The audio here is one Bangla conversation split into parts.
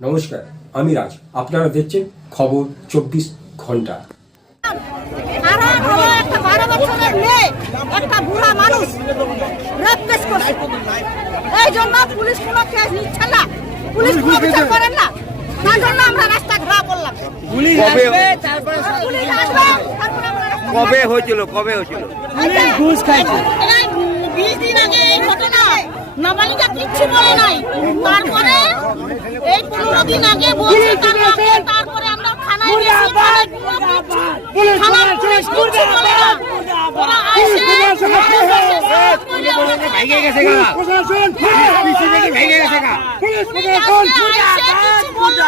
নমস্কার আমি রাজ। আপনারা দেখছেন খবর চব্বিশ ঘণ্টা। একটা বারো বছরের মেয়ে একটা বুড়া মানুষ। রেপ কেস করছে। এই জন্য পুলিশ কোনো কেস নিচ্ছে না। পুলিশ কোনো বিচার করেন না। তার জন্য আমরা রাস্তা ঘেরা করলাম। পুলিশ কবে আসবে তারপরে পুলিশ আসবে তারপরে আমরা রাস্তা কবে হয়েছিল? কবে হয়েছিল? পুলিশ ঘুষ খাইছে। বিশ দিন আগে এই ঘটনা। নাবালিকা কিচ্ছু বলে নাই। দিন আগে বলছে তারপরে আমরা থানায় গেছি থানায় কোনো কিচ্ছু- থানার পুলিশ কিচ্ছু বলে না। ওরা আইসে, ভেঙে গেছে গা। পিছু ভেঙে গেছে গা। আইসে, আইসে কিচ্ছু বলল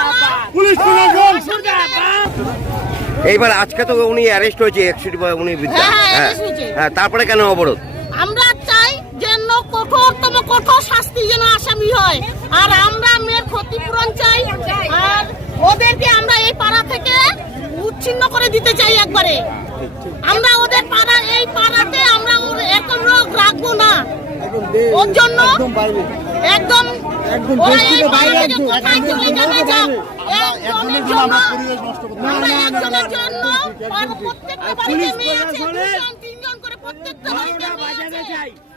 এইবার আজকে তো উনি অ্যারেস্ট হয়েছে একশো উনি বিদ্যা হ্যাঁ, হ্যাঁ, হ্যাঁ। হ্যাঁ তারপরে কেন অবরোধ? আমরা চাই যেন কঠোরতম কঠোর শাস্তি যেন আসামি হয়। আর আমরা মেয়ের ক্ষতিপূরণ চাই আর ওদেরকে আমরা এই পাড়া থেকে উচ্ছিন্ন করে দিতে চাই একবারে আমরা ওদের পাড়া এই পাড়াতে আমরা এত লোক রাখব না। ওর জন্য একদম ওরা এই পাড়া থেকে কোথায় চলে যাবে যাক একজনের জন্য আমরা একজনের জন্য প্রত্যেকটা বাড়িতে মেয়ে আছে দুজন তিনজন করে প্রত্যেকটা বাড়িতে মেয়ে আছে।